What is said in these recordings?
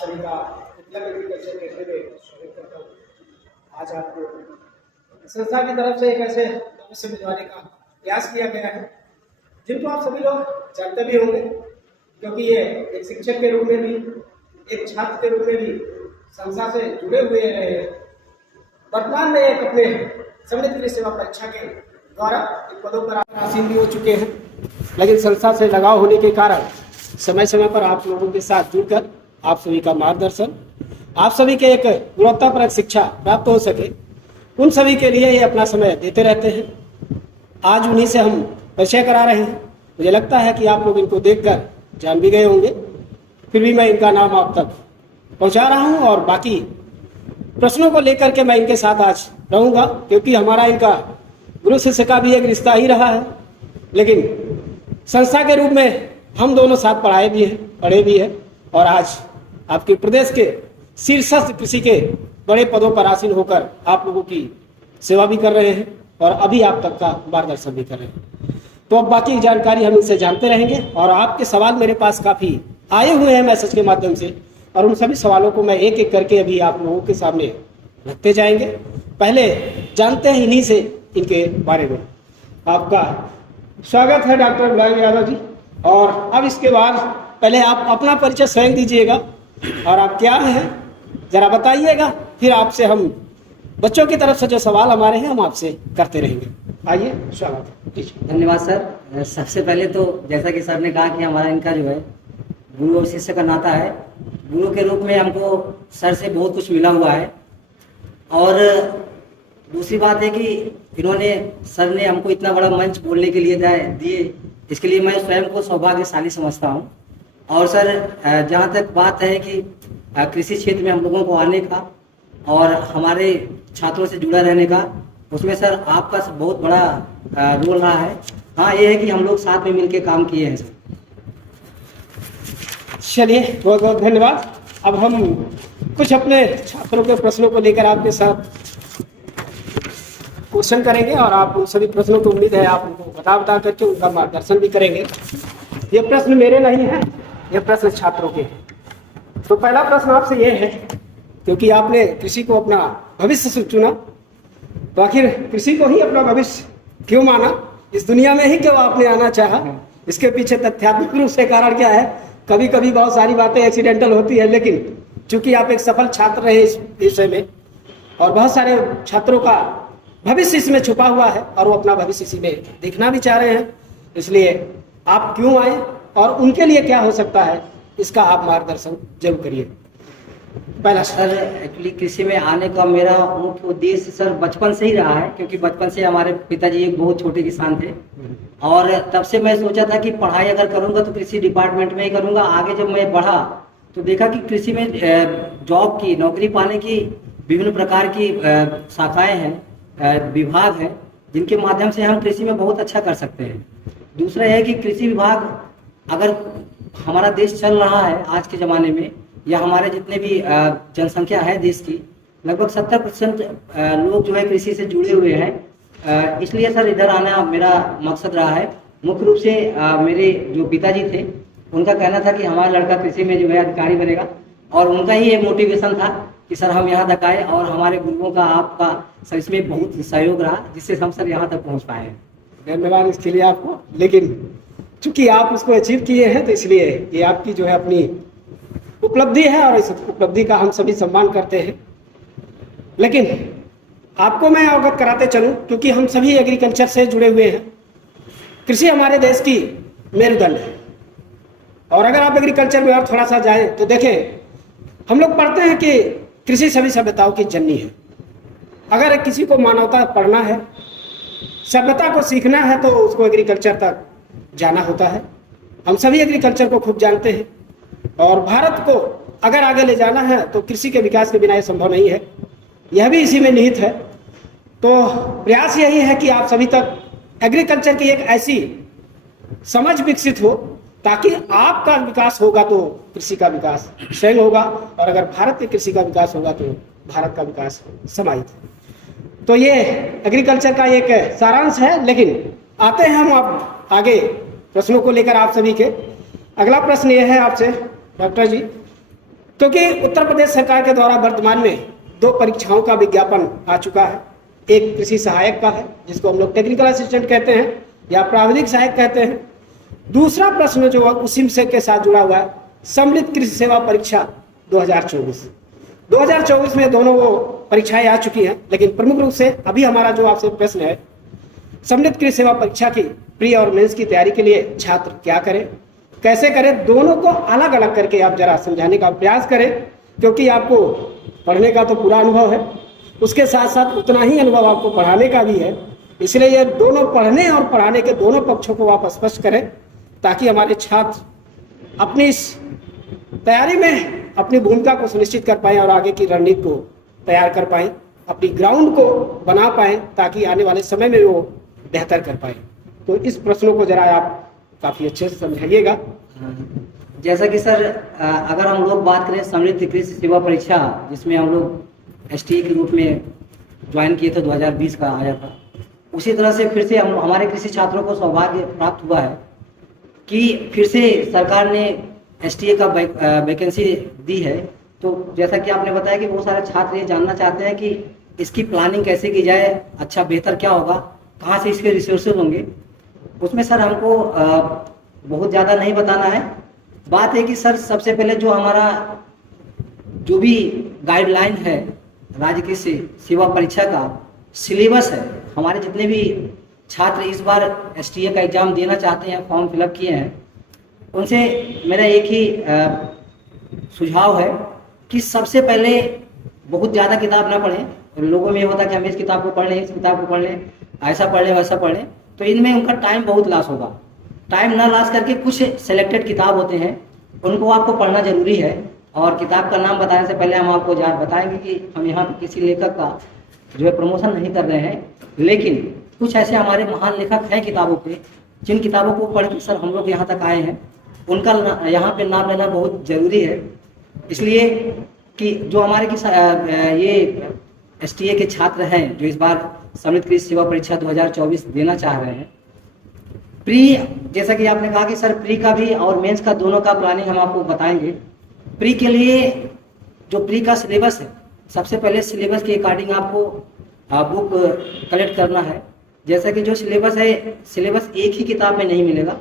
सभी का उपलब्ध एग्रीकल्चर केंद्र में स्वागत करता हूँ। आज आपको संस्था की तरफ से एक ऐसे अवसर मिलवाने का प्रयास किया गया है जिनको आप सभी लोग जानते भी होंगे, क्योंकि ये एक शिक्षक के रूप में भी, एक छात्र के रूप में भी संस्था से जुड़े हुए रहे हैं। वर्तमान में एक अपने संविलित सेवा परीक्षा के द्वारा इन पदों पर आसीन भी हो चुके हैं, लेकिन संस्था से लगाव होने के कारण समय समय पर आप लोगों के साथ जुड़कर आप सभी का मार्गदर्शन, आप सभी के एक गुणवत्तापरक शिक्षा प्राप्त हो सके, उन सभी के लिए ये अपना समय देते रहते हैं। आज उन्हीं से हम परिचय करा रहे हैं। मुझे लगता है कि आप लोग इनको देखकर जान भी गए होंगे, फिर भी मैं इनका नाम आप तक पहुंचा रहा हूं और बाकी प्रश्नों को लेकर के मैं इनके साथ आज रहूंगा, क्योंकि हमारा इनका गुरु शिष्य का भी एक रिश्ता ही रहा है। लेकिन संस्था के रूप में हम दोनों साथ पढ़े भी हैं और आज आपके प्रदेश के शीर्षस्थ कृषि के बड़े पदों पर आसीन होकर आप लोगों की सेवा भी कर रहे हैं और अभी आप तक का मार्गदर्शन भी कर रहे हैं। तो अब बाकी जानकारी हम इनसे जानते रहेंगे और आपके सवाल मेरे पास काफ़ी आए हुए हैं मैसेज के माध्यम से, और उन सभी सवालों को मैं एक एक करके अभी आप लोगों के सामने रखते जाएंगे। पहले जानते हैं इन्हीं से इनके बारे में। आपका स्वागत है डॉक्टर मुलायम यादव जी। और अब इसके बाद पहले आप अपना परिचय स्वयं दीजिएगा और आप क्या हैं जरा बताइएगा, फिर आपसे हम बच्चों की तरफ से जो सवाल हमारे हैं हम आपसे करते रहेंगे। आइए, स्वागत है। धन्यवाद सर। सबसे पहले तो जैसा कि सर ने कहा कि हमारा इनका जो है गुरु और शिष्य का नाता है। गुरु के रूप में हमको सर से बहुत कुछ मिला हुआ है, और दूसरी बात है कि इन्होंने सर ने हमको इतना बड़ा मंच बोलने के लिए दिए, इसके लिए मैं स्वयं को सौभाग्यशाली समझता हूँ। और सर जहाँ तक बात है कि कृषि क्षेत्र में हम लोगों को आने का और हमारे छात्रों से जुड़ा रहने का, उसमें सर आपका बहुत बड़ा रोल रहा है। हाँ, ये है कि हम लोग साथ में मिलकर काम किए हैं सर। चलिए, बहुत बहुत धन्यवाद। अब हम कुछ अपने छात्रों के प्रश्नों को लेकर आपके साथ क्वेश्चन करेंगे और आप उन सभी प्रश्नों को उम्मीद है आप उनको बता करके उनका मार्गदर्शन भी करेंगे। ये प्रश्न मेरे नहीं है, ये प्रश्न छात्रों के हैं। तो पहला प्रश्न आपसे ये है, क्योंकि आपने कृषि को अपना भविष्य से चुना, तो आखिर कृषि को ही अपना भविष्य क्यों माना? इस दुनिया में ही क्यों आपने आना चाहा? इसके पीछे तथ्यात्मक रूप से कारण क्या है? कभी कभी बहुत सारी बातें एक्सीडेंटल होती है, लेकिन चूंकि आप एक सफल छात्र रहे इस विषय में और बहुत सारे छात्रों का भविष्य इसमें छुपा हुआ है और वो अपना भविष्य इसी में देखना भी चाह रहे हैं, इसलिए आप क्यों आए और उनके लिए क्या हो सकता है, इसका आप मार्गदर्शन जरूर करिए। पहला सर, एक्चुअली कृषि में आने का मेरा मुख्य उद्देश्य सर बचपन से ही रहा है, क्योंकि बचपन से हमारे पिताजी एक बहुत छोटे किसान थे और तब से मैं सोचा था कि पढ़ाई अगर करूंगा तो कृषि डिपार्टमेंट में ही करूंगा। आगे जब मैं बढ़ा तो देखा कि कृषि में जॉब की, नौकरी पाने की विभिन्न प्रकार की शाखाएं हैं, विभाग हैं, जिनके माध्यम से हम कृषि में बहुत अच्छा कर सकते हैं। दूसरा है कि कृषि विभाग, अगर हमारा देश चल रहा है आज के ज़माने में, या हमारे जितने भी जनसंख्या है देश की, लगभग 70% लोग जो है कृषि से जुड़े हुए हैं। इसलिए सर इधर आना मेरा मकसद रहा है। मुख्य रूप से मेरे जो पिताजी थे उनका कहना था कि हमारा लड़का कृषि में जो है अधिकारी बनेगा, और उनका ही एक मोटिवेशन था कि सर हम यहाँ तक आए, और हमारे गुरुओं का, आपका सर इसमें बहुत सहयोग रहा, जिससे हम सर यहाँ तक पहुँच पाए हैं। धन्यवाद इसके लिए आपको। लेकिन चूंकि आप उसको अचीव किए हैं तो इसलिए ये आपकी जो है अपनी उपलब्धि है और इस उपलब्धि का हम सभी सम्मान करते हैं। लेकिन आपको मैं अवगत कराते चलूं, क्योंकि हम सभी एग्रीकल्चर से जुड़े हुए हैं। कृषि हमारे देश की मेरुदंड है, और अगर आप एग्रीकल्चर में और थोड़ा सा जाएं तो देखें, हम लोग पढ़ते हैं कि कृषि सभी सभ्यताओं की जननी है। अगर किसी को मानवता पढ़ना है, सभ्यता को सीखना है, तो उसको एग्रीकल्चर तक जाना होता है। हम सभी एग्रीकल्चर को खूब जानते हैं, और भारत को अगर आगे ले जाना है तो कृषि के विकास के बिना ये संभव नहीं है। यह भी इसी में निहित है। तो प्रयास यही है कि आप सभी तक एग्रीकल्चर की एक ऐसी समझ विकसित हो, ताकि आपका विकास होगा तो कृषि का विकास स्वयं होगा, और अगर भारत के कृषि का विकास होगा तो भारत का विकास समाहित है। तो ये एग्रीकल्चर का एक सारांश है। लेकिन आते हैं हम आप आगे प्रश्नों को लेकर आप सभी के। अगला प्रश्न ये है आपसे डॉक्टर जी क्योंकि उत्तर प्रदेश सरकार के द्वारा वर्तमान में 2 परीक्षाओं का विज्ञापन आ चुका है। एक कृषि सहायक का है, जिसको हम लोग टेक्निकल असिस्टेंट कहते हैं या प्राविधिक सहायक कहते हैं। दूसरा प्रश्न जो उसी से के साथ जुड़ा हुआ है, सम्मिलित कृषि सेवा परीक्षा 2024 में दोनों वो परीक्षाएं आ चुकी हैं, लेकिन प्रमुख रूप से अभी हमारा जो आपसे प्रश्न है, सम्मिलित कृषि सेवा परीक्षा की प्री और मेंस की तैयारी के लिए छात्र क्या करें, कैसे करें, दोनों को अलग अलग करके आप जरा समझाने का प्रयास करें, क्योंकि आपको पढ़ने का तो पूरा अनुभव है, उसके साथ साथ उतना ही अनुभव आपको पढ़ाने का भी है। इसलिए ये दोनों पढ़ने और पढ़ाने के दोनों पक्षों को आप स्पष्ट करें, ताकि हमारे छात्र अपनी इस तैयारी में अपनी भूमिका को सुनिश्चित कर पाएं और आगे की रणनीति को तैयार कर पाएं, अपनी ग्राउंड को बना पाएं, ताकि आने वाले समय में वो बेहतर कर पाएं। तो इस प्रश्नों को जरा आप काफ़ी अच्छे से समझाइएगा। जैसा कि सर अगर हम लोग बात करें सम्मिलित कृषि सेवा परीक्षा, जिसमें हम लोग STA के रूप में ज्वाइन किए थे, 2020 का आया था, उसी तरह से फिर से हमारे कृषि छात्रों को सौभाग्य प्राप्त हुआ है कि फिर से सरकार ने STA का वैकेंसी दी है। तो जैसा कि आपने बताया कि बहुत सारे छात्र ये जानना चाहते हैं कि इसकी प्लानिंग कैसे की जाए, अच्छा बेहतर क्या होगा, कहाँ से इसके रिसोर्सेज होंगे। उसमें सर हमको बहुत ज़्यादा नहीं बताना है। बात है कि सर सबसे पहले जो हमारा जो भी गाइडलाइन है राज्य की सेवा परीक्षा का सिलेबस है, हमारे जितने भी छात्र इस बार STA का एग्ज़ाम देना चाहते हैं, फॉर्म फिलअप किए हैं, उनसे मेरा एक ही सुझाव है कि सबसे पहले बहुत ज़्यादा किताब ना पढ़ें। लोगों में ये होता है कि हम इस किताब को पढ़ लें, इस किताब को पढ़ लें, ऐसा पढ़ लें, वैसा पढ़ लें, तो इनमें उनका टाइम बहुत लॉस होगा। टाइम ना लॉस करके कुछ सेलेक्टेड किताब होते हैं, उनको आपको पढ़ना जरूरी है। और किताब का नाम बताने से पहले हम आपको बताएंगे कि हम यहाँ पर किसी लेखक का जो है प्रमोशन नहीं कर रहे हैं, लेकिन कुछ ऐसे हमारे महान लेखक हैं किताबों पे, जिन किताबों को पढ़ के सर हम लोग यहाँ तक आए हैं, उनका यहाँ पे नाम लेना बहुत ज़रूरी है। इसलिए कि जो हमारे ये STA के छात्र हैं जो इस बार सम्मिलित कृषि सेवा परीक्षा 2024 देना चाह रहे हैं, प्री, जैसा कि आपने कहा कि सर प्री का भी और मेंस का दोनों का प्लानिंग हम आपको बताएंगे। प्री के लिए जो प्री का सिलेबस है, सबसे पहले सिलेबस के अकॉर्डिंग आपको बुक कलेक्ट करना है। जैसा कि जो सिलेबस है, सिलेबस एक ही किताब में नहीं मिलेगा।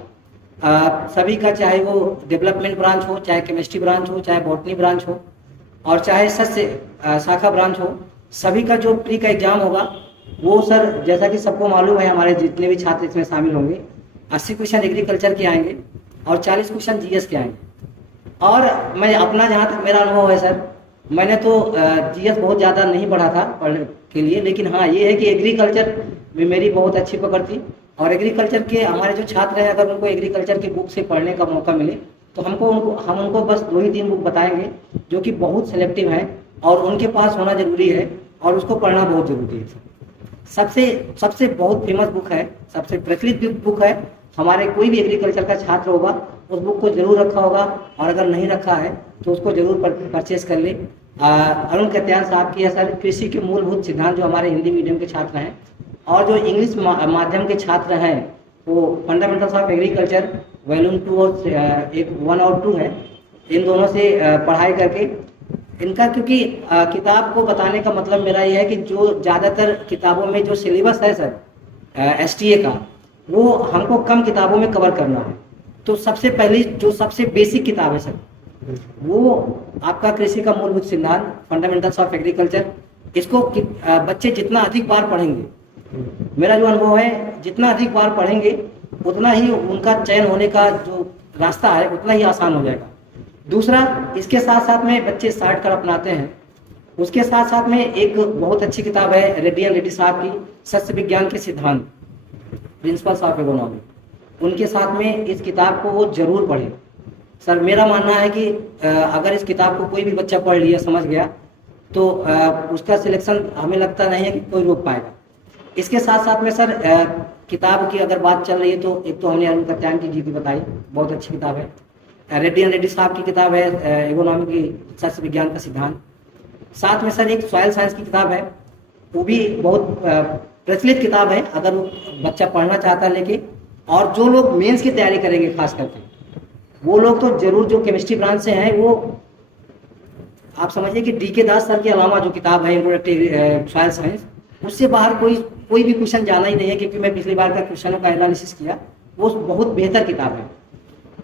सभी का, चाहे वो डेवलपमेंट ब्रांच हो, चाहे केमिस्ट्री ब्रांच हो, चाहे बॉटनी ब्रांच हो, और चाहे सस्य शाखा ब्रांच हो, सभी का जो प्री का एग्जाम होगा वो सर, जैसा कि सबको मालूम है, हमारे जितने भी छात्र इसमें शामिल होंगे, 80 क्वेश्चन एग्रीकल्चर के आएंगे और 40 क्वेश्चन GS के आएंगे। और मैं अपना, जहाँ तक मेरा अनुभव है सर, मैंने तो GS बहुत ज़्यादा नहीं पढ़ा था पढ़ने के लिए, लेकिन हाँ ये है कि एग्रीकल्चर में मेरी बहुत अच्छी पकड़ थी। और एग्रीकल्चर के हमारे जो छात्र हैं, अगर उनको एग्रीकल्चर की बुक से पढ़ने का मौका मिले तो हम उनको बस 2 ही 3 बुक बताएंगे जो कि बहुत सेलेक्टिव हैं और उनके पास होना जरूरी है और उसको पढ़ना बहुत जरूरी है। सबसे बहुत फेमस बुक है, सबसे प्रचलित बुक है, हमारे कोई भी एग्रीकल्चर का छात्र होगा उस बुक को जरूर रखा होगा, और अगर नहीं रखा है तो उसको जरूर परचेज कर ले। अरुण कत्यान साहब की है सर कृषि के मूलभूत सिद्धांत, जो हमारे हिंदी मीडियम के छात्र हैं, और जो इंग्लिश माध्यम के छात्र हैं वो फंडामेंटल्स ऑफ एग्रीकल्चर वॉल्यूम 2 और 1 और 2 है। इन दोनों से पढ़ाई करके इनका, क्योंकि किताब को बताने का मतलब मेरा ये है कि जो ज़्यादातर किताबों में जो सिलेबस है सर STA का, वो हमको कम किताबों में कवर करना है। तो सबसे पहली जो सबसे बेसिक किताब है सर, वो आपका कृषि का मूलभूत सिद्धांत, फंडामेंटल्स ऑफ एग्रीकल्चर। इसको बच्चे जितना अधिक बार पढ़ेंगे, मेरा जो अनुभव है, जितना अधिक बार पढ़ेंगे उतना ही उनका चयन होने का जो रास्ता है उतना ही आसान हो जाएगा। दूसरा, इसके साथ साथ में बच्चे शॉर्टकट अपनाते हैं। उसके साथ साथ में एक बहुत अच्छी किताब है रेड्डी एंड रेड्डी साहब की, सस्य विज्ञान के सिद्धांत, प्रिंसिपल्स ऑफ इकोनॉमी। उनके साथ में इस किताब को वो जरूर पढ़े। सर मेरा मानना है कि अगर इस किताब को कोई भी बच्चा पढ़ लिया, समझ गया, तो उसका सिलेक्शन हमें लगता नहीं है कि कोई रोक पाएगा। इसके साथ साथ में सर किताब की अगर बात चल रही है तो एक तो हमने अरुण कत्यान जी की बताई, बहुत अच्छी किताब है। रेड्डी एंड रेड्डी साहब की किताब है इकोनॉमी की सस्य विज्ञान का सिद्धांत। साथ में सर एक सॉइल साइंस की किताब है, वो भी बहुत प्रचलित किताब है अगर वो बच्चा पढ़ना चाहता है लेके। और जो लोग मेंस की तैयारी करेंगे खास करके, वो लोग तो जरूर, जो केमिस्ट्री ब्रांच से हैं, वो आप समझिए कि डी के दास सर के अलावा जो किताब है इंट्रोडक्टिव सॉइल साइंस, उससे बाहर कोई भी क्वेश्चन जाना ही नहीं है, क्योंकि मैं पिछली बार का क्वेश्चनों का एनालिसिस किया, वो बहुत बेहतर किताब है।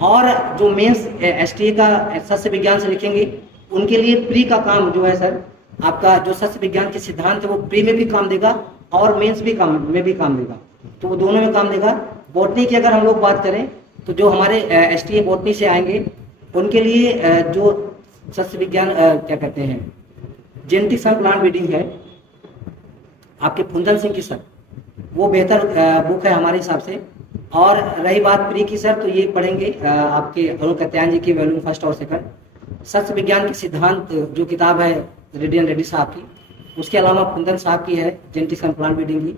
और जो मेंस एसटीए का सस्य विज्ञान से लिखेंगे उनके लिए प्री का काम जो है सर, आपका जो सस्य विज्ञान के सिद्धांत है वो प्री में भी काम देगा और मेंस भी काम देगा, तो वो दोनों में काम देगा। बॉटनी की अगर हम लोग बात करें तो जो हमारे एसटीए बॉटनी से आएंगे उनके लिए जो सस्य विज्ञान क्या कहते हैं जेनेटिक्स एंड प्लांट ब्रीडिंग है आपके फुंदन सिंह की सर, वो बेहतर बुक है हमारे हिसाब से। और रही बात प्री की सर, तो ये पढ़ेंगे आपके अरुण कत्यान जी की वॉल्यूम 1 और 2 सस्य विज्ञान के सिद्धांत जो किताब है रेड्डी एंड रेड्डी साहब की, उसके अलावा फुंदन साहब की है जेनेटिक्स एंड प्लांट ब्रीडिंग की,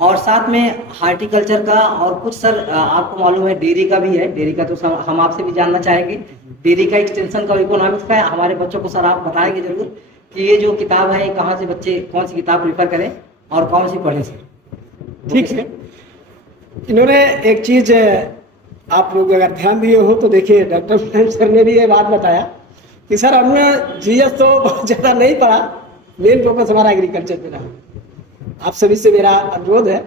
और साथ में हार्टिकल्चर का और कुछ सर आपको मालूम है डेयरी का भी है। डेयरी का तो हम आपसे भी जानना चाहेंगे, डेयरी का एक्सटेंशन का इकोनॉमिक्स का है। हमारे बच्चों को सर आप बताएंगे जरूर कि ये जो किताब है कहाँ से बच्चे कौन सी किताब प्रीफर करें और कौन सी पढ़ें सर। ठीक है, इन्होंने एक चीज आप लोग अगर ध्यान दिए हो तो देखिए, डॉक्टर मुलायम सर ने भी ये बात बताया कि सर हमने जीएस तो बहुत ज़्यादा नहीं पढ़ा, मेन फोकस हमारा एग्रीकल्चर पे रहा। आप सभी से मेरा अनुरोध है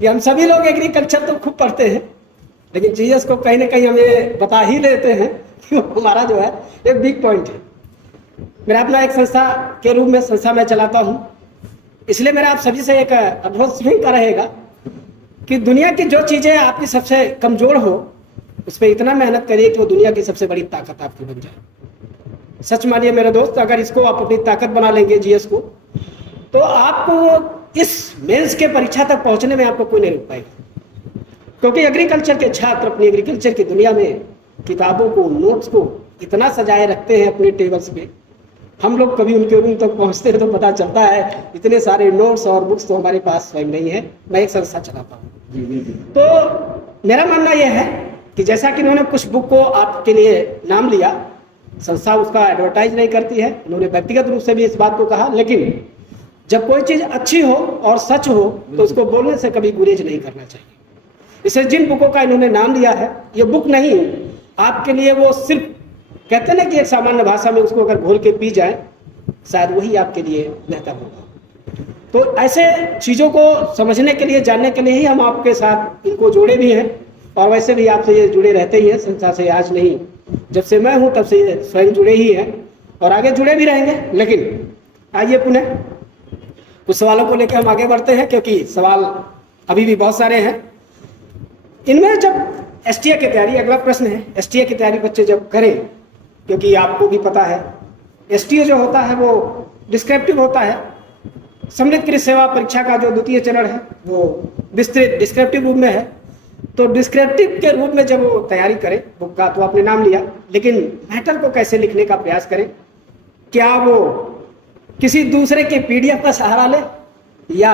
कि हम सभी लोग एग्रीकल्चर तो खूब पढ़ते हैं, लेकिन जीएस को कहीं ना कहीं हमें बता ही लेते हैं कि हमारा जो है एक बिग पॉइंट है। मेरा अपना एक संस्था के रूप में संस्था में चलाता हूँ, इसलिए मेरा आप सभी से एक अनुरोध का रहेगा कि दुनिया की जो चीज़ें आपकी सबसे कमज़ोर हो उस पर इतना मेहनत करिए कि वो दुनिया की सबसे बड़ी ताकत आपकी बन जाए। सच मानिए मेरे दोस्त, अगर इसको आप अपनी ताकत बना लेंगे जीएस को, तो आपको इस मेंस के परीक्षा तक पहुंचने में आपको कोई नहीं रोक पाएगा। क्योंकि एग्रीकल्चर के छात्र अपनी एग्रीकल्चर की दुनिया में किताबों को, नोट्स को इतना सजाए रखते हैं अपने टेबल्स पे, हम लोग कभी उनके रूम तक पहुंचते हैं तो पता चलता है इतने सारे नोट्स और बुक्स तो हमारे पास स्वयं नहीं है। मैं एक संस्था चलाता हूँ, तो मेरा मानना यह है कि जैसा कि इन्होंने कुछ बुक को आपके लिए नाम लिया, संस्था उसका एडवर्टाइज नहीं करती है, उन्होंने व्यक्तिगत रूप से भी इस बात को कहा, लेकिन जब कोई चीज़ अच्छी हो और सच हो तो उसको बोलने से कभी गुरेज नहीं करना चाहिए। इसे जिन बुकों का इन्होंने नाम लिया है, ये बुक नहीं आपके लिए, वो सिर्फ कहते हैं ना कि एक सामान्य भाषा में उसको अगर घोल के पी जाए शायद वही आपके लिए बेहतर होगा। तो ऐसे चीज़ों को समझने के लिए, जानने के लिए ही हम आपके साथ इनको जोड़े भी हैं, और वैसे भी आपसे ये जुड़े रहते ही हैं। संस्था से आज नहीं, जब से मैं हूँ तब से ये स्वयं जुड़े ही हैं और आगे जुड़े भी रहेंगे। लेकिन आइए पुनः कुछ सवालों को लेकर हम आगे बढ़ते हैं, क्योंकि सवाल अभी भी बहुत सारे हैं। इनमें जब एसटीए की तैयारी, अगला प्रश्न है, एसटीए की तैयारी बच्चे जब करें, क्योंकि आपको भी पता है एसटीए जो होता है वो डिस्क्रिप्टिव होता है। सम्मिलित कृषि सेवा परीक्षा का जो द्वितीय चरण है वो विस्तृत डिस्क्रिप्टिव रूप में है। तो डिस्क्रिप्टिव के रूप में जब वो तैयारी करें बुक का, तो आपने नाम लिया, लेकिन मैटर को कैसे लिखने का प्रयास करें, क्या वो किसी दूसरे के पीडीएफ का सहारा ले या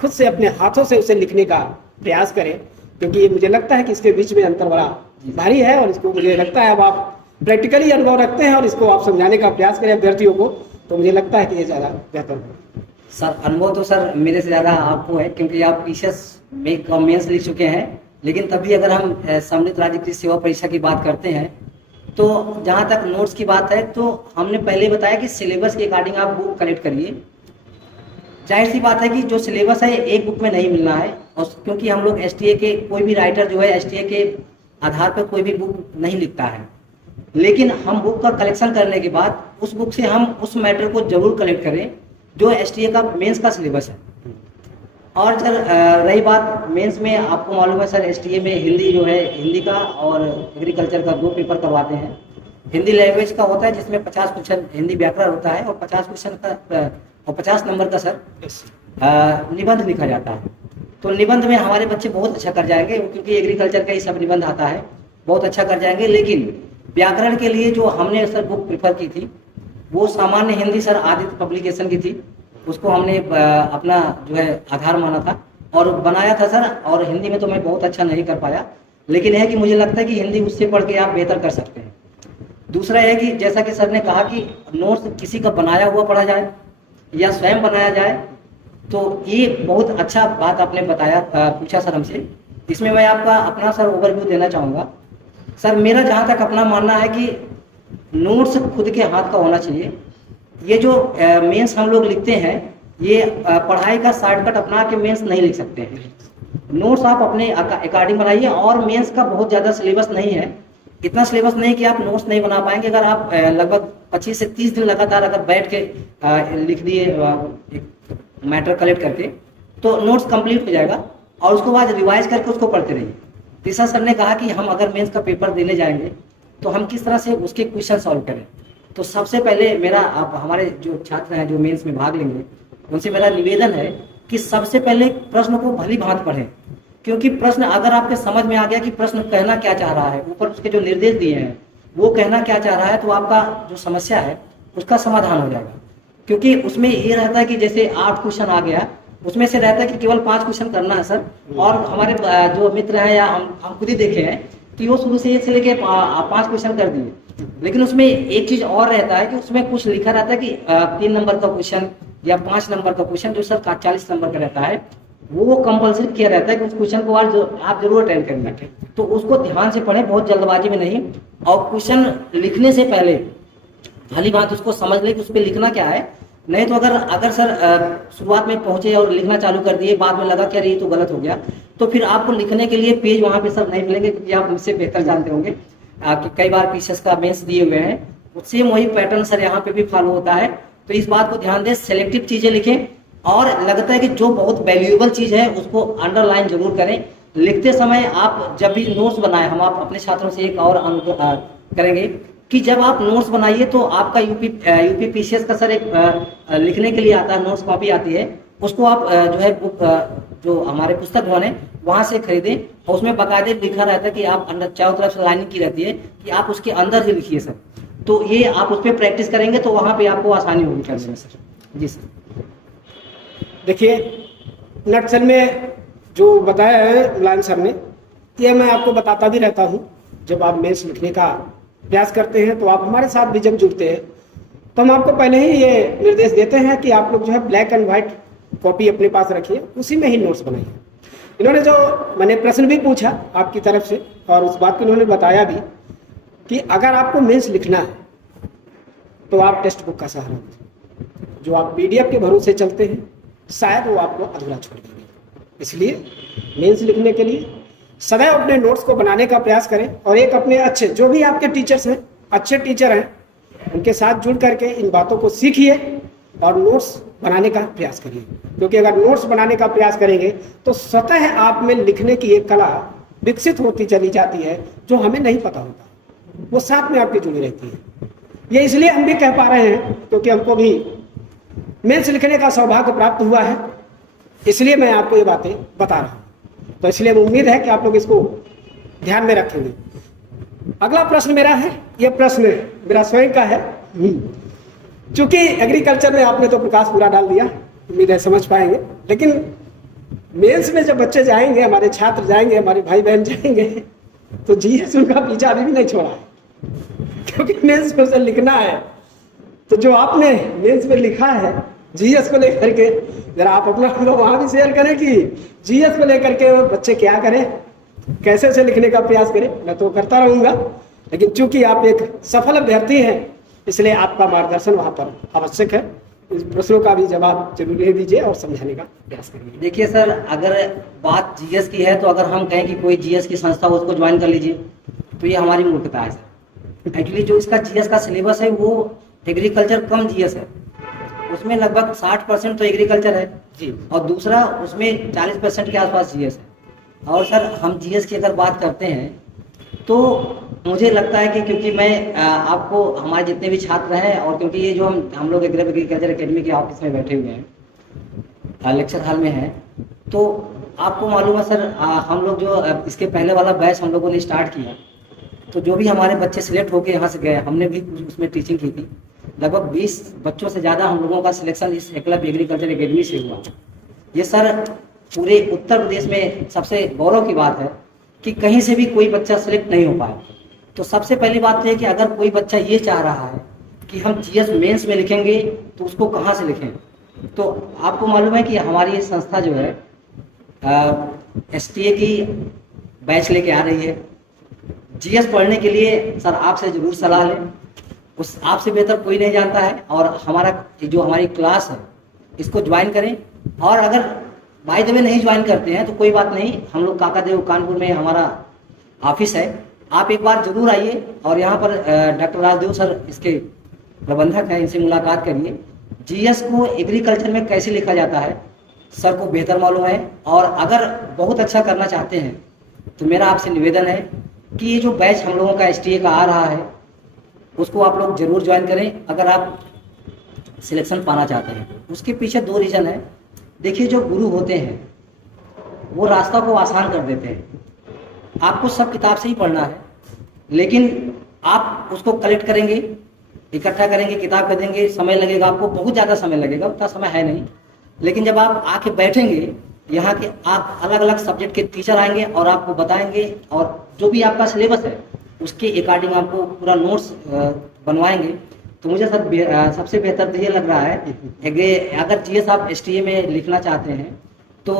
खुद से अपने हाथों से उसे लिखने का प्रयास करें, क्योंकि ये मुझे लगता है कि इसके बीच में अंतर बड़ा भारी है। और इसको मुझे लगता है अब आप प्रैक्टिकली अनुभव रखते हैं और इसको आप समझाने का प्रयास करें अभ्यर्थियों को, तो मुझे लगता है कि ये ज़्यादा बेहतर होगा। सर अनुभव तो सर मेरे से ज़्यादा आपको है, क्योंकि आप पीसीएस में कॉमेंस लिख चुके हैं। लेकिन तभी अगर हम सम्मिलित राज्य कृषि सेवा परीक्षा की बात करते हैं, तो जहाँ तक नोट्स की बात है, तो हमने पहले बताया कि सिलेबस के अकॉर्डिंग आप बुक कलेक्ट करिए। जाहिर सी बात है कि जो सिलेबस है एक बुक में नहीं मिलना है, और क्योंकि हम लोग एसटीए के, कोई भी राइटर जो है एसटीए के आधार पर कोई भी बुक नहीं लिखता है, लेकिन हम बुक का कलेक्शन करने के बाद उस बुक से हम उस मैटर को जरूर कलेक्ट करें जो एसटीए का मेंस का सिलेबस है। और सर रही बात मेंस में, आपको मालूम है सर एसटीए में हिंदी जो है, हिंदी का और एग्रीकल्चर का 2 पेपर करवाते हैं। हिंदी लैंग्वेज का होता है जिसमें 50 क्वेश्चन हिंदी व्याकरण होता है, और 50 क्वेश्चन का और 50 नंबर का सर निबंध लिखा जाता है। तो निबंध में हमारे बच्चे बहुत अच्छा कर जाएंगे, क्योंकि एग्रीकल्चर का ही सब निबंध आता है, बहुत अच्छा कर जाएंगे। लेकिन व्याकरण के लिए जो हमने सर बुक प्रेफर की थी वो सामान्य हिंदी सर आदित्य पब्लिकेशन की थी, उसको हमने अपना जो है आधार माना था और बनाया था सर। और हिंदी में तो मैं बहुत अच्छा नहीं कर पाया, लेकिन यह है कि मुझे लगता है कि हिंदी उससे पढ़ के आप बेहतर कर सकते हैं। दूसरा है कि जैसा कि सर ने कहा कि नोट्स किसी का बनाया हुआ पढ़ा जाए या स्वयं बनाया जाए, तो ये बहुत अच्छा बात आपने बताया, पूछा सर हमसे। इसमें मैं आपका अपना सर ओवरव्यू देना चाहूँगा। सर मेरा जहाँ तक अपना मानना है कि नोट्स खुद के हाथ का होना चाहिए। ये जो मेंस हम लोग लिखते हैं, ये पढ़ाई का शॉर्टकट अपना के मेंस नहीं लिख सकते हैं। नोट्स आप अपने अकॉर्डिंग बनाइए, और मेंस का बहुत ज़्यादा सिलेबस नहीं है, इतना सिलेबस नहीं कि आप नोट्स नहीं बना पाएंगे। अगर आप लगभग 25 से 30 दिन लगातार अगर बैठ के लिख दिए मैटर कलेक्ट करके, तो नोट्स कंप्लीट हो जाएगा, और उसके बाद रिवाइज करके उसको पढ़ते रहिए। तीसरा सर ने कहा कि हम अगर मेंस का पेपर देने जाएंगे तो हम किस तरह से उसके क्वेश्चन सॉल्व करें। तो सबसे पहले मेरा, आप हमारे जो छात्र हैं जो मेंस में भाग लेंगे, उनसे मेरा निवेदन है कि सबसे पहले प्रश्न को भली भांति पढ़ें, क्योंकि प्रश्न अगर आपके समझ में आ गया कि प्रश्न कहना क्या चाह रहा है, ऊपर उसके जो निर्देश दिए हैं वो कहना क्या चाह रहा है, तो आपका जो समस्या है उसका समाधान हो जाएगा। क्योंकि उसमें ये रहता है कि जैसे 8 क्वेश्चन आ गया, उसमें से रहता है कि केवल 5 क्वेश्चन करना है सर। और हमारे जो मित्र हैं या हम खुद ही देखे हैं कि वो शुरू से 1 से लेके 5 क्वेश्चन कर दिए, लेकिन उसमें एक चीज और रहता है कि उसमें कुछ लिखा रहता है कि 3 नंबर का क्वेश्चन या 5 नंबर का क्वेश्चन, जो सर 40 नंबर का रहता है, वो कंपल्सरी किया रहता है कि उस क्वेश्चन को आप जरूर अटेंड करना। तो उसको ध्यान से पढ़ें, बहुत जल्दबाजी में नहीं, और क्वेश्चन लिखने से पहले भली बात उसको समझ ले कि उस पर लिखना क्या है। नहीं तो अगर सर शुरुआत में पहुंचे और लिखना चालू कर दिए, बाद में लगा कि अरे ये तो गलत हो गया, तो फिर आपको लिखने के लिए पेज वहाँ पे सर नहीं मिलेंगे, क्योंकि आप मुझसे बेहतर जानते होंगे कि कई बार पीसीएस का मेंस दिए हुए हैं, उससे वही पैटर्न सर यहाँ पे भी फॉलो होता है। तो इस बात को ध्यान दें, सेलेक्टिव चीजें लिखें, और लगता है कि जो बहुत वैल्यूएबल चीज है उसको अंडरलाइन जरूर करें। लिखते समय आप जब भी नोट्स बनाएं, हम आप अपने छात्रों से एक और अनुरोध करेंगे कि जब आप नोट्स बनाइए तो आपका यूपी पीसीएस का सर एक लिखने के लिए आता है, नोट्स कॉपी आती है, उसको आप जो है बुक जो हमारे पुस्तक भवन है वहां से खरीदें, और उसमें बाकायदे लिखा रहता है कि आप अंदर चारों तरफ से लाइनिंग की रहती है कि आप उसके अंदर ही लिखिए सर। तो ये आप उस पर प्रैक्टिस करेंगे तो वहां पे आपको आसानी होगी करने में सर। जी सर। देखिए, नटसल में जो बताया है मुलायम सर ने, ये मैं आपको बताता भी रहता हूँ। जब आप मेंस लिखने का प्रयास करते हैं तो आप हमारे साथ भी जब जुड़ते हैं तो हम आपको पहले ही ये निर्देश देते हैं कि आप लोग जो है ब्लैक एंड व्हाइट कॉपी अपने पास रखिए, उसी में ही नोट्स बनाइए। इन्होंने जो मैंने प्रश्न भी पूछा आपकी तरफ से, और उस बात को इन्होंने बताया भी कि अगर आपको मेंस लिखना है तो आप टेक्स्ट बुक का सहारा लीजिए। जो आप पीडीएफ के भरोसे चलते हैं शायद वो आपको अधूरा छोड़ देंगे। इसलिए मेंस लिखने के लिए सदैव अपने नोट्स को बनाने का प्रयास करें, और एक अपने अच्छे जो भी आपके टीचर्स हैं, अच्छे टीचर हैं, उनके साथ जुड़ करके इन बातों को सीखिए और नोट्स बनाने का प्रयास करिए। क्योंकि अगर नोट्स बनाने का प्रयास करेंगे तो स्वतः आप में लिखने की एक कला विकसित होती चली जाती है, जो हमें नहीं पता होता, वो साथ में आपकी जुड़ी रहती है। ये इसलिए हम भी कह पा रहे हैं क्योंकि हमको भी मेंस लिखने का सौभाग्य प्राप्त हुआ है, इसलिए मैं आपको ये बातें बता रहा हूँ। तो इसलिए उम्मीद है कि आप लोग इसको ध्यान में रखेंगे। अगला प्रश्न मेरा है, ये प्रश्न मेरा स्वयं का है। चूंकि एग्रीकल्चर में आपने तो प्रकाश पूरा डाल दिया, उम्मीद है समझ पाएंगे, लेकिन मेंस में जब बच्चे जाएंगे, हमारे छात्र जाएंगे, हमारे भाई बहन जाएंगे, तो जीएस उनका पीछा अभी भी नहीं छोड़ा है, क्योंकि मेंस में से लिखना है। तो जो आपने मेंस में लिखा है जीएस को लेकर के, जरा आप अपना अनुभव वहां भी शेयर करें कि जीएस को लेकर के बच्चे क्या करें, कैसे से लिखने का प्रयास करें। मैं तो करता रहूंगा, लेकिन चूंकि आप एक सफल अभ्यर्थी हैं, इसलिए आपका मार्गदर्शन वहां पर आवश्यक है। इस प्रश्नों का भी जवाब जरूर दीजिए और समझाने का प्रयास करिए। देखिए सर, अगर बात जीएस की है तो अगर हम कहें कि कोई जीएस की संस्था उसको ज्वाइन कर लीजिए, तो ये हमारी मूर्खता है सर। एक्चुअली जो इसका जीएस का सिलेबस है वो एग्रीकल्चर कम जीएस है, उसमें लगभग 60% तो एग्रीकल्चर है जी, और दूसरा उसमें 40% के आसपास जीएस है। और सर हम जीएस की अगर बात करते हैं तो मुझे लगता है कि क्योंकि मैं आपको हमारे जितने भी छात्र हैं, और क्योंकि ये जो हम लोग एग्रीकल्चर एकेडमी के ऑफिस में बैठे हुए हैं, लेक्चर हॉल में हैं, तो आपको मालूम है सर, हम लोग जो इसके पहले वाला बैच हम लोगों ने स्टार्ट किया, तो जो भी हमारे बच्चे सिलेक्ट होकर यहाँ से गए, हमने भी उसमें टीचिंग की थी। लगभग 20 बच्चों से ज़्यादा हम लोगों का सिलेक्शन इस एकलव्य एग्रीकल्चर एकेडमी से हुआ। ये सर पूरे उत्तर प्रदेश में सबसे गौरव की बात है कि कहीं से भी कोई बच्चा सिलेक्ट नहीं हो पाया। तो सबसे पहली बात तो है कि अगर कोई बच्चा ये चाह रहा है कि हम जीएस मेंस में लिखेंगे तो उसको कहाँ से लिखें, तो आपको मालूम है कि हमारी ये संस्था जो है एसटीए की बैच लेके आ रही है। जीएस पढ़ने के लिए सर आपसे जरूर सलाह लें, उस आपसे बेहतर कोई नहीं जानता है। और हमारी क्लास है इसको ज्वाइन करें। और अगर बाय द वे नहीं ज्वाइन करते हैं तो कोई बात नहीं, हम लोग काकादेव कानपुर में हमारा ऑफिस है, आप एक बार जरूर आइए और यहाँ पर डॉक्टर राजदेव सर इसके प्रबंधक हैं, इनसे मुलाकात करिए। जीएस को एग्रीकल्चर में कैसे लिखा जाता है सर को बेहतर मालूम है। और अगर बहुत अच्छा करना चाहते हैं तो मेरा आपसे निवेदन है कि ये जो बैच हम लोगों का एसटीए का आ रहा है उसको आप लोग जरूर ज्वाइन करें अगर आप सिलेक्शन पाना चाहते हैं। उसके पीछे 2 रीज़न है। देखिए, जो गुरु होते हैं वो रास्ता को आसान कर देते हैं। आपको सब किताब से ही पढ़ना है, लेकिन आप उसको कलेक्ट करेंगे, इकट्ठा करेंगे, किताब खरीदेंगे, समय लगेगा, आपको बहुत ज़्यादा समय लगेगा, उतना समय है नहीं। लेकिन जब आप आके बैठेंगे, यहाँ के आप अलग अलग सब्जेक्ट के टीचर आएंगे और आपको बताएंगे, और जो भी आपका सिलेबस है उसके अकॉर्डिंग आपको पूरा नोट्स बनवाएंगे। तो मुझे सबसे बेहतर तो ये लग रहा है अगर जीएस आप एसटीए में लिखना चाहते हैं तो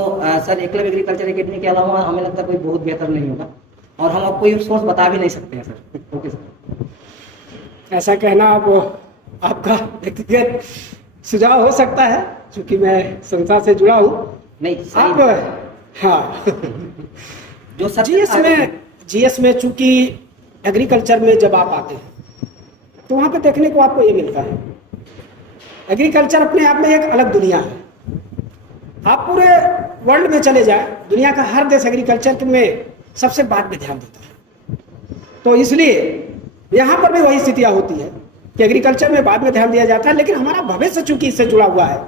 सर एकलव्य एग्रीकल्चर एकेडमी के अलावा हमें लगता है कोई बहुत बेहतर नहीं होगा, और हम आपको ये सोर्स बता भी नहीं सकते हैं सर। Okay sir. ऐसा कहना आपका व्यक्तिगत सुझाव हो सकता है, क्योंकि मैं संस्था से जुड़ा हूँ। नहीं आप हाँ जो जीएस में चूंकि एग्रीकल्चर में जब आप आते हैं तो वहाँ पे देखने को आपको ये मिलता है, एग्रीकल्चर अपने आप में एक अलग दुनिया है। आप पूरे वर्ल्ड में चले जाए, दुनिया का हर देश एग्रीकल्चर में सबसे बाद में ध्यान देता है। तो इसलिए यहाँ पर भी वही स्थितियाँ होती है कि एग्रीकल्चर में बाद में ध्यान दिया जाता है, लेकिन हमारा भविष्य चूंकि इससे जुड़ा हुआ है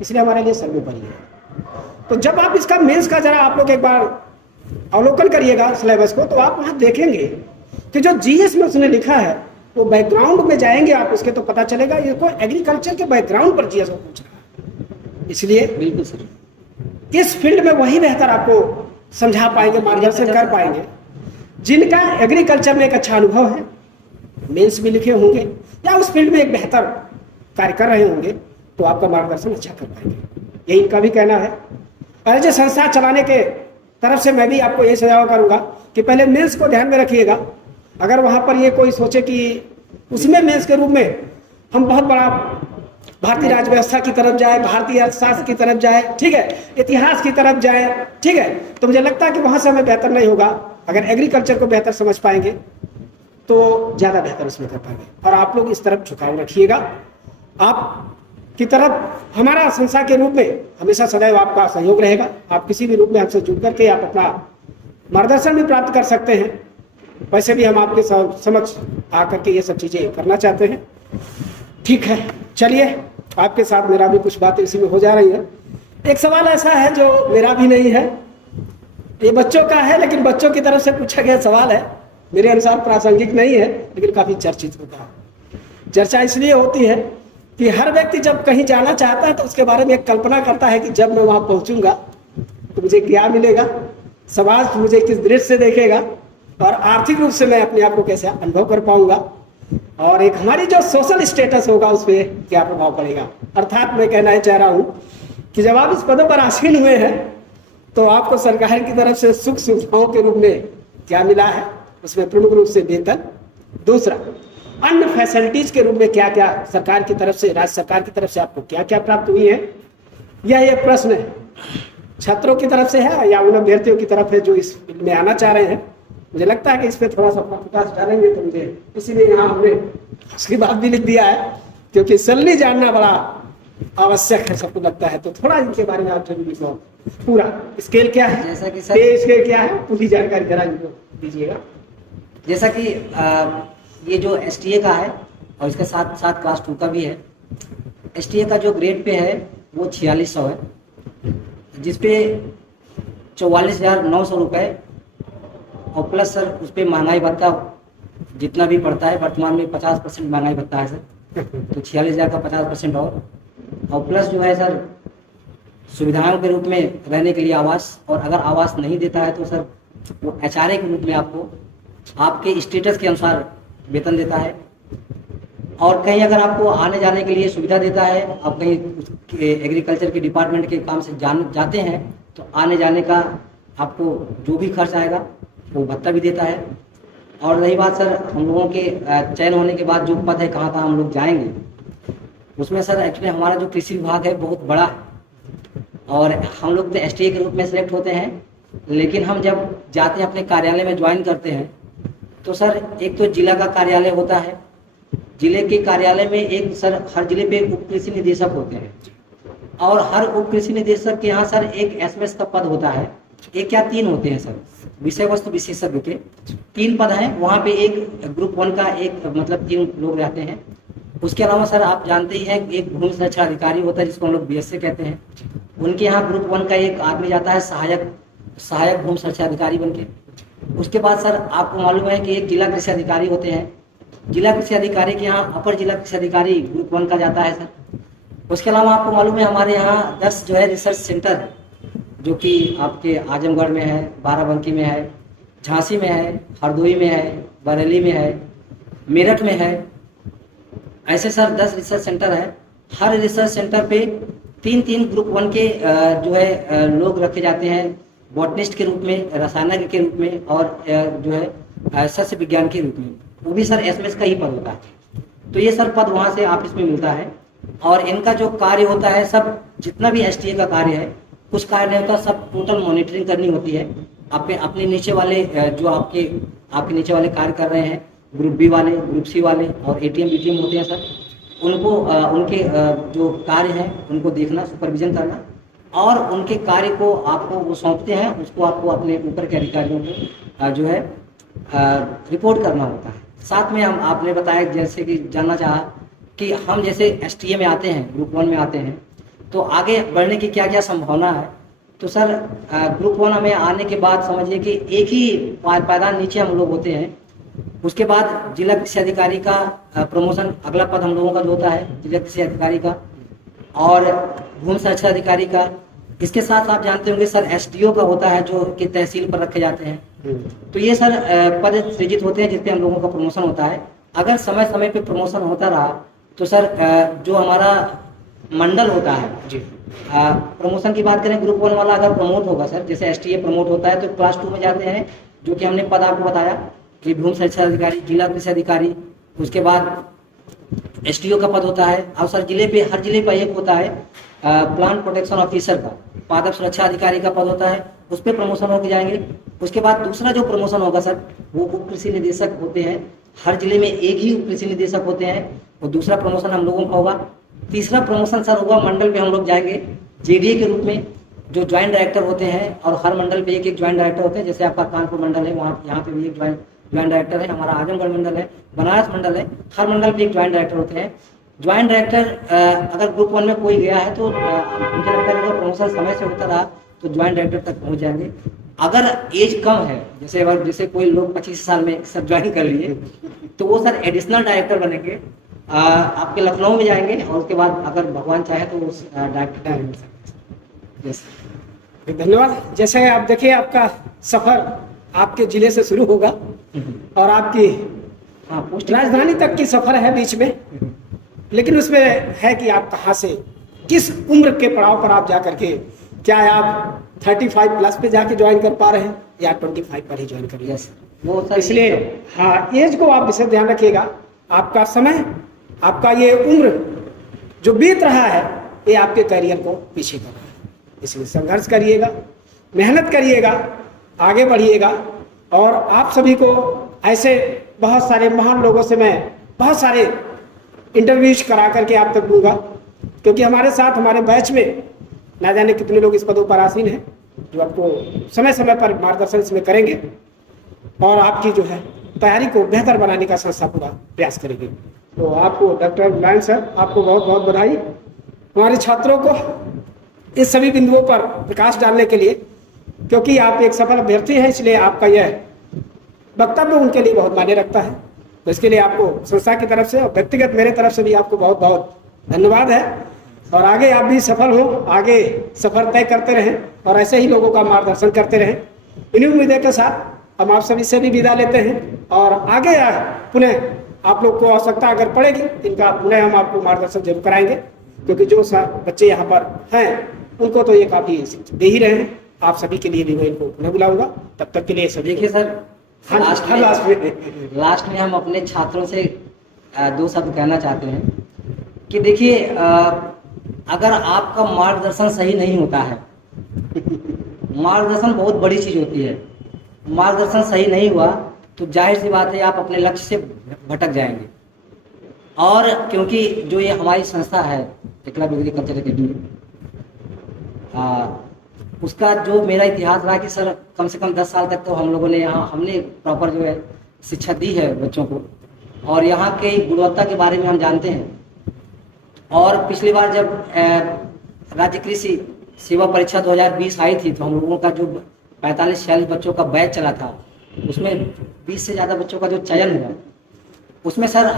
इसलिए हमारे लिए सर्वोपरि है। तो जब आप इसका मेंस का जरा आप लोग एक बार अवलोकन करिएगा सिलेबस को, तो आप वहाँ देखेंगे कि जो जीएस में उसने लिखा है वो बैकग्राउंड में जाएंगे आप उसके, तो पता चलेगा ये कोई एग्रीकल्चर के बैकग्राउंड पर जीएस को पूछ रहा है। इसलिए बिल्कुल सर, इस फील्ड में वही बेहतर आपको समझा पाएंगे, मार्गदर्शन कर पाएंगे जिनका एग्रीकल्चर में एक अच्छा अनुभव है, मेंस भी लिखे होंगे या उस फील्ड में एक बेहतर कार्य कर रहे होंगे, तो आपका मार्गदर्शन अच्छा कर पाएंगे। यही इनका भी कहना है। और जो संस्था चलाने के तरफ से मैं भी आपको ये सुझाव करूंगा कि पहले मेंस को ध्यान में रखिएगा। अगर वहाँ पर ये कोई सोचे कि उसमें मेंस के रूप में हम बहुत बड़ा भारतीय राज्य व्यवस्था की तरफ जाए, भारतीय अर्थशास्त्र की तरफ जाए, ठीक है, इतिहास की तरफ जाए, ठीक है, तो मुझे लगता है कि वहाँ से हमें बेहतर नहीं होगा। अगर एग्रीकल्चर को बेहतर समझ पाएंगे तो ज़्यादा बेहतर उसमें कर पाएंगे। और आप लोग इस तरफ झुकाव रखिएगा। आप की तरफ हमारा संस्था के रूप में हमेशा सदैव आपका सहयोग रहेगा। आप किसी भी रूप में हमसे जुड़ करके आप अपना मार्गदर्शन भी प्राप्त कर सकते हैं। वैसे भी हम आपके समक्ष आकर के ये सब चीज़ें करना चाहते हैं। ठीक है, चलिए, आपके साथ मेरा भी कुछ बातें इसी में हो जा रही है। एक सवाल ऐसा है जो मेरा भी नहीं है, ये बच्चों का है, लेकिन बच्चों की तरफ से पूछा गया सवाल है। मेरे अनुसार प्रासंगिक नहीं है, लेकिन काफ़ी चर्चित होता है। चर्चा इसलिए होती है कि हर व्यक्ति जब कहीं जाना चाहता है तो उसके बारे में एक कल्पना करता है कि जब मैं वहाँ पहुँचूंगा तो मुझे क्या मिलेगा, समाज मुझे किस दृष्टि से देखेगा, और आर्थिक रूप से मैं अपने आप को कैसे अनुभव कर पाऊंगा, और एक हमारी जो सोशल स्टेटस होगा उस पर क्या प्रभाव पड़ेगा। अर्थात मैं कहना चाह रहा हूँ कि जब आप इस पदों पर आसीन हुए हैं तो आपको सरकार की तरफ से सुख सुविधाओं के रूप में क्या मिला है, उसमें प्रमुख रूप से वेतन, दूसरा अन्य फैसिलिटीज के रूप में क्या क्या सरकार की तरफ से, राज्य सरकार की तरफ से आपको क्या क्या प्राप्त हुई है। यह एक प्रश्न छात्रों की तरफ से है या उन अभ्यर्थियों की तरफ है जो इस फील्ड में आना चाह रहे हैं। मुझे लगता है कि इस पर थोड़ा सा प्रकाश डालेंगे तो मुझे, इसीलिए यहाँ हमने उसकी बात भी लिख दिया है, क्योंकि सैलरी जानना बड़ा आवश्यक है सबको लगता है। तो थोड़ा इनके बारे में आप जरूर लिखो, पूरा स्केल क्या है, जैसा कि पे स्केल क्या है, पूरी जानकारी जरा इनको दीजिएगा। जैसा कि ये जो एसटीए का है और इसके साथ साथ क्लास 2 का भी है। एसटीए का जो ग्रेड पे है वो 4600 है, जिसपे 44,900 रुपये और प्लस सर उस पर महंगाई भत्ता जितना भी पड़ता है, वर्तमान में 50% महंगाई भत्ता है सर, तो 46,000 का 50% और प्लस जो है सर सुविधाओं के रूप में रहने के लिए आवास, और अगर आवास नहीं देता है तो सर वो एचआरए के रूप में आपको आपके स्टेटस के अनुसार वेतन देता है। और कहीं अगर आपको आने जाने के लिए सुविधा देता है, आप कहीं एग्रीकल्चर के डिपार्टमेंट के काम से जाते हैं तो आने जाने का आपको जो भी खर्च आएगा वो भत्ता भी देता है। और रही बात सर हम लोगों के चयन होने के बाद जो पद है कहाँ हम लोग जाएंगे, उसमें सर एक्चुअली हमारा जो कृषि विभाग है बहुत बड़ा है और हम लोग तो एसटीए के रूप में सेलेक्ट होते हैं, लेकिन हम जब जाते हैं अपने कार्यालय में ज्वाइन करते हैं तो सर एक तो जिला का कार्यालय होता है, जिले के कार्यालय में एक सर हर जिले पे उप कृषि निदेशक होते हैं और हर उप कृषि निदेशक के यहाँ सर एक एसएमएस का पद होता है, एक या 3 होते हैं सर, विषय वस्तु विशेषज्ञ के 3 पद हैं। वहाँ पे एक ग्रुप 1 का एक मतलब 3 लोग रहते हैं। उसके अलावा सर आप जानते ही हैं एक भूमि सुरक्षा अधिकारी होता है जिसको हम लोग बीएसए कहते हैं, उनके यहाँ ग्रुप 1 का एक आदमी जाता है सहायक भूमि सुरक्षा अधिकारी बन के। उसके बाद सर आपको मालूम है कि एक जिला कृषि अधिकारी होते हैं, जिला कृषि अधिकारी के यहाँ अपर जिला कृषि अधिकारी ग्रुप 1 का जाता है सर। उसके अलावा आपको मालूम है हमारे यहाँ 10 जो है रिसर्च सेंटर है, जो कि आपके आजमगढ़ में है, बाराबंकी में है, झांसी में है, हरदोई में है, बरेली में है, मेरठ में है, ऐसे सर 10 रिसर्च सेंटर है। हर रिसर्च सेंटर पे 3-3 ग्रुप 1 के जो है लोग रखे जाते हैं, बॉटनिस्ट के रूप में, रसायनज्ञ के रूप में और जो है सस्य विज्ञान के रूप में, वो भी सर एसएमएस का ही पद होता है। तो ये सर पद वहाँ से ऑफिस में मिलता है और इनका जो कार्य होता है सब जितना भी एसटीए का कार्य है, कुछ कार्य नहीं होता, सब टोटल मॉनिटरिंग करनी होती है। अपने नीचे वाले जो आपके नीचे वाले कार्य कर रहे हैं, ग्रुप बी वाले, ग्रुप सी वाले और एटीएम बीटीएम होते हैं सर, उनको उनके जो कार्य हैं उनको देखना, सुपरविजन करना और उनके कार्य को आपको वो सौंपते हैं, उसको आपको अपने ऊपर के अधिकारियों को जो है रिपोर्ट करना होता है। साथ में हम आपने बताया जैसे कि जानना चाहा कि हम जैसे एसटीए में आते हैं, ग्रुप 1 में आते हैं, तो आगे बढ़ने की क्या क्या संभावना है। तो सर ग्रुप 1 में आने के बाद समझिए कि एक ही पायदान नीचे हम लोग होते हैं। उसके बाद जिला कृषि अधिकारी का प्रमोशन, अगला पद हम लोगों का जो होता है जिला कृषि अधिकारी का और भूमि सुरक्षा अधिकारी का। इसके साथ आप जानते होंगे सर एसडीओ का होता है जो कि तहसील पर रखे जाते हैं। तो ये सर पद सृजित होते हैं जिसपे हम लोगों का प्रमोशन होता है। अगर समय समय पे प्रमोशन होता रहा तो सर जो हमारा मंडल होता है जी, प्रमोशन की बात करें, ग्रुप 1 वाला अगर प्रमोट होगा सर, जैसे एसटीए प्रमोट होता है तो क्लास 2 में जाते हैं, जो कि हमने पद आपको बताया कि भूमि सुरक्षा अधिकारी, जिला कृषि अधिकारी। उसके बाद एसटीओ का पद होता है और सर हर जिले पर एक होता है प्लांट प्रोटेक्शन ऑफिसर का, पादप सुरक्षा अधिकारी का पद होता है, उस पर प्रमोशन होकर जाएंगे। उसके बाद दूसरा जो प्रमोशन होगा सर वो उप कृषि निदेशक होते हैं, हर जिले में एक ही उप कृषि निदेशक होते हैं, और दूसरा प्रमोशन हम लोगों का होगा। तीसरा प्रमोशन सर होगा मंडल पे हम लोग जाएंगे जेडीए के रूप में, जो ज्वाइंट डायरेक्टर होते हैं और हर मंडल पे एक ज्वाइंट डायरेक्टर होते हैं। जैसे आपका कानपुर मंडल है, वहाँ यहाँ पे भी एक ज्वाइंट डायरेक्टर है, हमारा आजमगढ़ मंडल है, बनारस मंडल है, हर मंडल पे एक ज्वाइंट डायरेक्टर होते हैं। ज्वाइंट डायरेक्टर अगर ग्रुप 1 में कोई गया है तो मुझे लगता है अगर प्रमोशन समय से होता रहा तो ज्वाइंट डायरेक्टर तक पहुंच जाएंगे। अगर एज कम है, जैसे कोई लोग 25 साल में सब ज्वाइन कर लिए तो वो सर एडिशनल डायरेक्टर बनेंगे, आपके लखनऊ में जाएंगे और उसके बाद अगर भगवान चाहे तो उस डायरेक्टर। धन्यवाद। जैसे आप देखिए आपका सफर आपके जिले से शुरू होगा और आपकी राजधानी तक की सफर है बीच में, लेकिन उसमें है कि आप कहाँ से किस उम्र के पड़ाव पर आप जा करके, क्या आप 35 प्लस पे जाके ज्वाइन कर पा रहे हैं या 25 पर ही ज्वाइन कर लिया वो। इसलिए हाँ, एज को आप इसे ध्यान रखिएगा। आपका समय, आपका ये उम्र जो बीत रहा है ये आपके करियर को पीछे कर रहा है, इसलिए संघर्ष करिएगा, मेहनत करिएगा, आगे बढ़िएगा। और आप सभी को ऐसे बहुत सारे महान लोगों से मैं बहुत सारे इंटरव्यूज करा करके आप तक दूंगा, क्योंकि हमारे साथ हमारे बैच में ना जाने कितने लोग इस पदों पर आसीन हैं जो आपको समय समय पर मार्गदर्शन इसमें करेंगे और आपकी जो है तैयारी को बेहतर बनाने का संस्था पूरा प्रयास करेंगे। तो आपको डॉक्टर मुलायम सर, आपको बहुत बहुत बधाई। हमारे छात्रों को इस सभी बिंदुओं पर प्रकाश डालने के लिए, क्योंकि आप एक सफल अभ्यर्थी हैं, इसलिए आपका यह वक्तव्य उनके लिए बहुत मायने रखता है। तो इसके लिए आपको संस्था की तरफ से और व्यक्तिगत मेरे तरफ से भी आपको बहुत बहुत धन्यवाद है। और आगे आप भी सफल हो, आगे सफर तय करते रहें और ऐसे ही लोगों का मार्गदर्शन करते रहें। इन्हीं उम्मीदों के साथ हम आप सभी से भी विदा लेते हैं और आगे पुनः आप लोग को आवश्यकता अगर पड़ेगी इनका पुनः हम आपको मार्गदर्शन जरूर कराएंगे, क्योंकि जो बच्चे यहाँ पर हैं उनको तो ये काफ़ी दे ही रहे हैं। आप सभी के लिए भी मैं इनको पुनः बुलाऊंगा। तब तक के लिए सभी देखिए सर, हाँ लास्ट हाँ, में लास्ट में हम अपने छात्रों से 2 शब्द कहना चाहते हैं कि देखिए, अगर आपका मार्गदर्शन सही नहीं होता है, मार्गदर्शन बहुत बड़ी चीज़ होती है, मार्गदर्शन सही नहीं हुआ तो जाहिर सी बात है आप अपने लक्ष्य से भटक जाएंगे। और क्योंकि जो ये हमारी संस्था है एकलव्य एग्रीकल्चर अकेडमी, उसका जो मेरा इतिहास रहा कि सर कम से कम 10 साल तक तो हम लोगों ने यहाँ हमने प्रॉपर जो है शिक्षा दी है बच्चों को, और यहाँ के गुणवत्ता के बारे में हम जानते हैं। और पिछली बार जब राज्य कृषि सेवा परीक्षा 2020 आई थी तो हम लोगों का जो 45-46 बच्चों का बैच चला था, उसमें 20 से ज़्यादा बच्चों का जो चयन हुआ, उसमें सर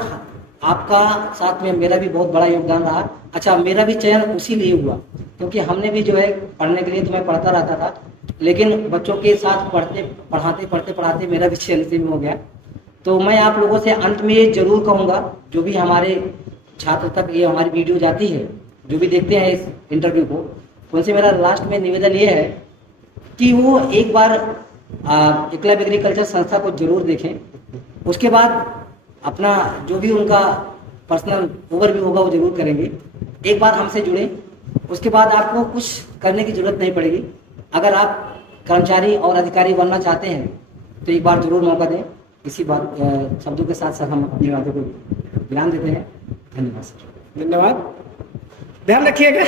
आपका साथ में मेरा भी बहुत बड़ा योगदान रहा। अच्छा, मेरा भी चयन उसी लिए हुआ क्योंकि हमने भी जो है पढ़ने के लिए तो मैं पढ़ता रहता था, लेकिन बच्चों के साथ पढ़ाते मेरा भी चयन इसी में हो गया। तो मैं आप लोगों से अंत में ये जरूर कहूँगा, जो भी हमारे छात्र तक ये हमारी वीडियो जाती है, जो भी देखते हैं इस इंटरव्यू को, उनसे मेरा लास्ट में निवेदन ये है कि वो एक बार एकलव्य एग्रीकल्चर संस्था को जरूर देखें। उसके बाद अपना जो भी उनका पर्सनल ओवरव्यू होगा वो जरूर करेंगे। एक बार हमसे जुड़ें, उसके बाद आपको कुछ करने की जरूरत नहीं पड़ेगी। अगर आप कर्मचारी और अधिकारी बनना चाहते हैं तो एक बार जरूर मौका दें। इसी बात शब्दों के साथ सर हम अपनी बातों को विराम देते हैं। धन्यवाद सर। धन्यवाद। ध्यान रखिएगा,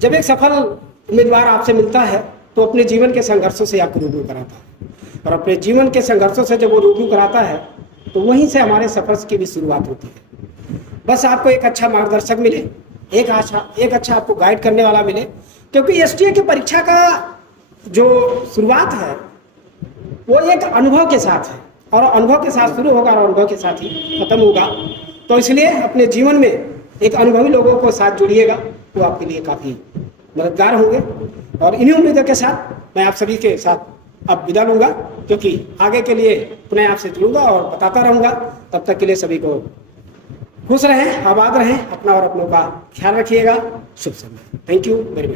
जब एक सफल उम्मीदवार आपसे मिलता है तो अपने जीवन के संघर्षों से आपको रूबरू कराता है, और अपने जीवन के संघर्षों से जब वो रूबरू कराता है तो वहीं से हमारे सफर की भी शुरुआत होती है। बस आपको एक अच्छा मार्गदर्शक मिले, एक अच्छा आपको गाइड करने वाला मिले, क्योंकि एसटीए की परीक्षा का जो शुरुआत है वो एक अनुभव के साथ है, और अनुभव के साथ शुरू होगा और अनुभव के साथ ही खत्म होगा। तो इसलिए अपने जीवन में एक अनुभवी लोगों को साथ जुड़िएगा, वो आपके लिए काफ़ी मददगार होंगे। और इन्हीं उम्मीदों के साथ मैं आप सभी के साथ अब विदा लूँगा, क्योंकि आगे के लिए पुनः आपसे जुड़ूंगा और बताता रहूँगा। तब तक के लिए सभी को खुश रहें, आबाद रहें, अपना और अपनों का ख्याल रखिएगा। शुभ समय। Thank you very much.